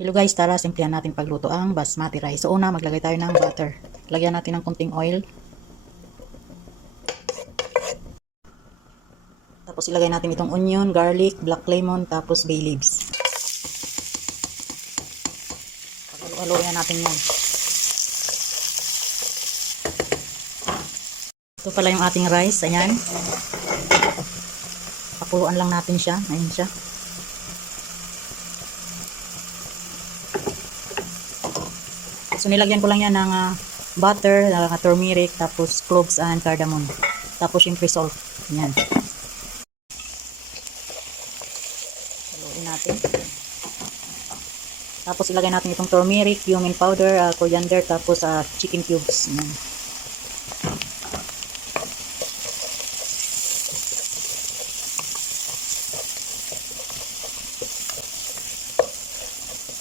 Hello guys, tara simplihan natin pagluto ang basmati rice. So una, maglagay tayo ng butter. Lagyan natin ng konting oil. Tapos ilagay natin itong onion, garlic, black lemon, tapos bay leaves. Pag-haluin na natin yan. Ito pala yung ating rice. Ayan. Pakuluan lang natin siya. Ayan siya. So nilagyan ko lang yan ng butter, turmeric, tapos cloves and cardamom. Tapos yung salt. Ayan. Haluin natin. Tapos ilagay natin itong turmeric, cumin powder, coriander, tapos chicken cubes. Ayan.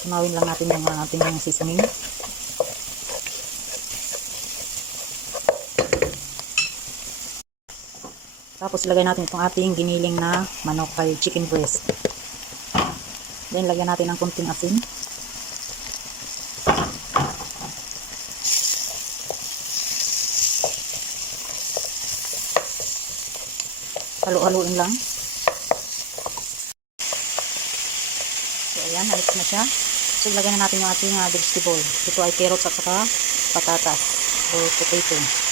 Tunawin lang natin yung ating seasoning. Tapos ilagay natin itong ating giniling na manok kay chicken breast. Then lagyan natin ng konting asin. Halo-haloin lang. So ayan, halos na siya. So ilagay na natin yung ating vegetable. Ito ay carrots at saka patatas or potato.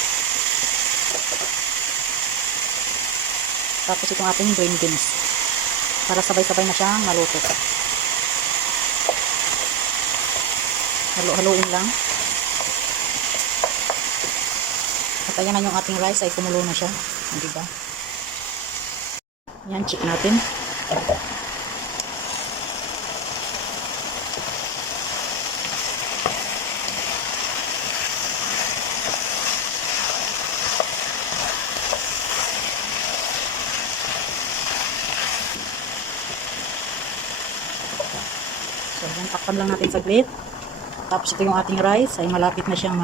Tapos itong ating green beans. Para sabay-sabay na siyang maluto. Halo-haloin lang. At ayan na yung ating rice ay kumulo na siya. Diba? Yan, check natin. So, yan, takpan lang natin saglit. Tapos ito yung ating rice, ay malapit na siyang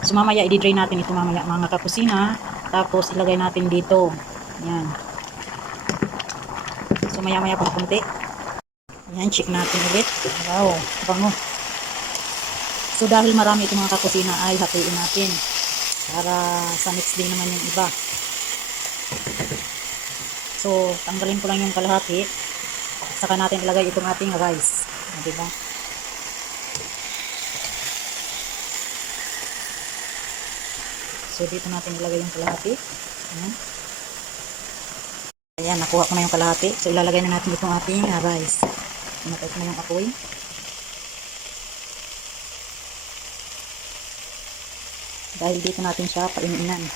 So, mamaya i-drain natin ito mamaya mga kakusina. Tapos, ilagay natin dito. Yan. So, maya-maya pa kunti. Yan, check natin ulit. Wow, bango. So, dahil marami itong mga kakusina, ay hatiin natin. Para sa next day naman yung iba. So, tanggalin ko lang yung kalahati. Saka natin ilagay itong ating rice. Diba? So, dito natin ilagay yung kalahati. Ayan. Ayan, nakuha ko na yung kalahati. So, ilalagay na natin itong ating rice. Namatay ko na yung apoy. Dahil dito natin siya paininan.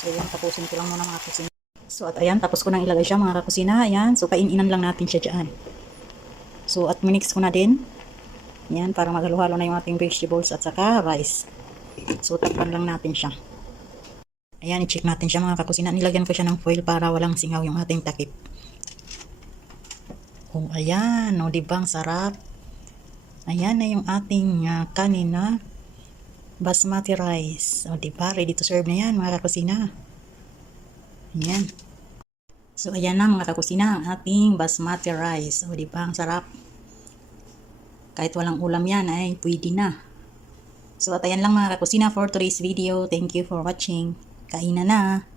So, ayan, tapusin ko lang muna mga kusina. So, at ayan, tapos ko nang ilagay siya mga kakusina. Ayan, so, kaininan lang natin siya dyan. So, at minix ko na din. Ayan, para maghalo-halo na yung ating vegetables at saka rice. So, takpan lang natin siya. Ayan, i-check natin siya mga kakusina. Nilagyan ko siya ng foil para walang singaw yung ating takip. Oh, ayan, o, diba, ang sarap. Ayan na yung ating kanin na basmati rice. O, diba? Ready to serve na yan, mga kakusina. Ayan. So, ayan na, mga kakusina, ang ating basmati rice. O, diba? Ang sarap. Kahit walang ulam yan, ay pwede na. So, at ayan lang, mga kakusina, for today's video. Thank you for watching. Kainan na.